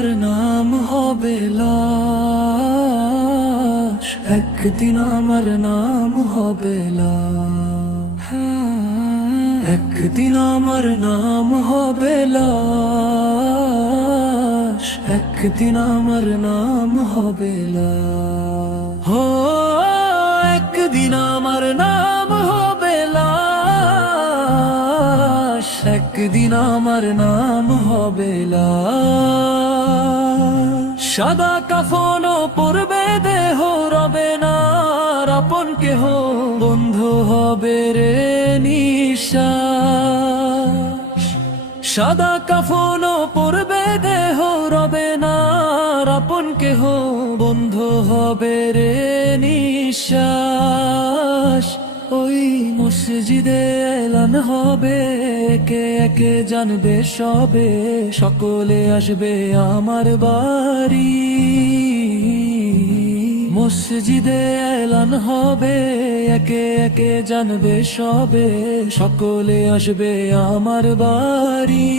আমার নাম হবে লাশ, একদিন আমার নাম হবে লাশ, একদিন আমার নাম হবে লাশ, একদিন আমার নাম হবে লাশ, হো একদিন আমার নাম হবে লাশ, একদিন আমার নাম হবে লাশ। সাদা কাফন পরবে দেহ, রবে না আপন কেহ, বন্ধু হবে রে নিঃশ্বাস। সাদা কাফন পরবে দেহ, রবে না আপন কেহ, বন্ধু হবে রে নিঃশ্বাস। ওই মসজিদে এলান হবে, একে একে জানবে সবে, সকলে আসবে আমার বাড়ি। মসজিদে এলান হবে, একে একে জানবে সবে, সকলে আসবে আমার বাড়ি।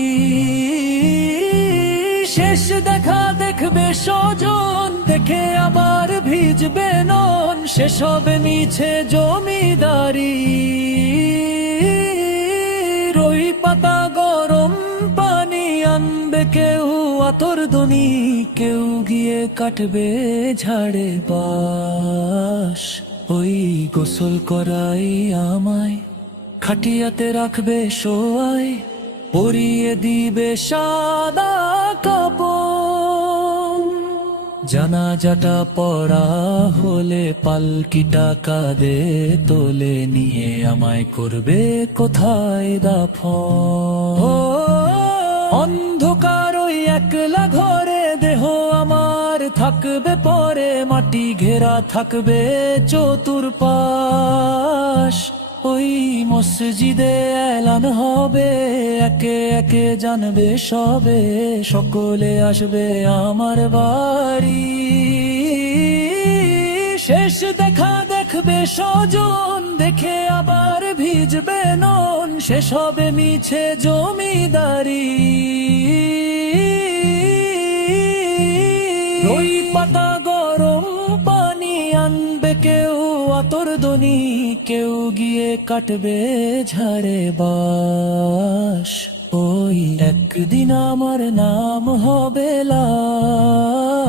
শেষ দেখা দেখবে স্বজন, দেখে আবার ভিজবে নন, শেষ হবে মিছে জমিদারি। রই পাতা গরম পানি আনবে কেউ আতর দনি, কেউ গিয়ে কাটবে ঝাড়ে বাঁশ। ওই গোসল করাই আমায় খাটিয়াতে রাখবে শোয়াই, পরিয়ে দিবে সাদা কাপড়। জানাজাটা পড়া হলে পালকিটা কাঁধে তোলে নিয়ে আমায় করবে কোথায় দাফন। অন্ধকার ওই একলা ঘরে দেহ আমার থাকবে পরে, মাটি ঘেরা থাকবে চতুর্পাশ। ওই মসজিদে এলান হবে, একে একে জানবে সবে, সকলে আসবে আমার বাড়ি। শেষ দেখা দেখবে স্বজন, দেখে আবার ভিজবে নন, শেষ হবে মিছে জমিদারি। ওই পাতা গরম পানি আনবে কেউ আতর দনি, কেউ গিয়ে কাটবে ঝাড়ে বাঁশ। ওই একদিন আমার নাম হবে লাশ।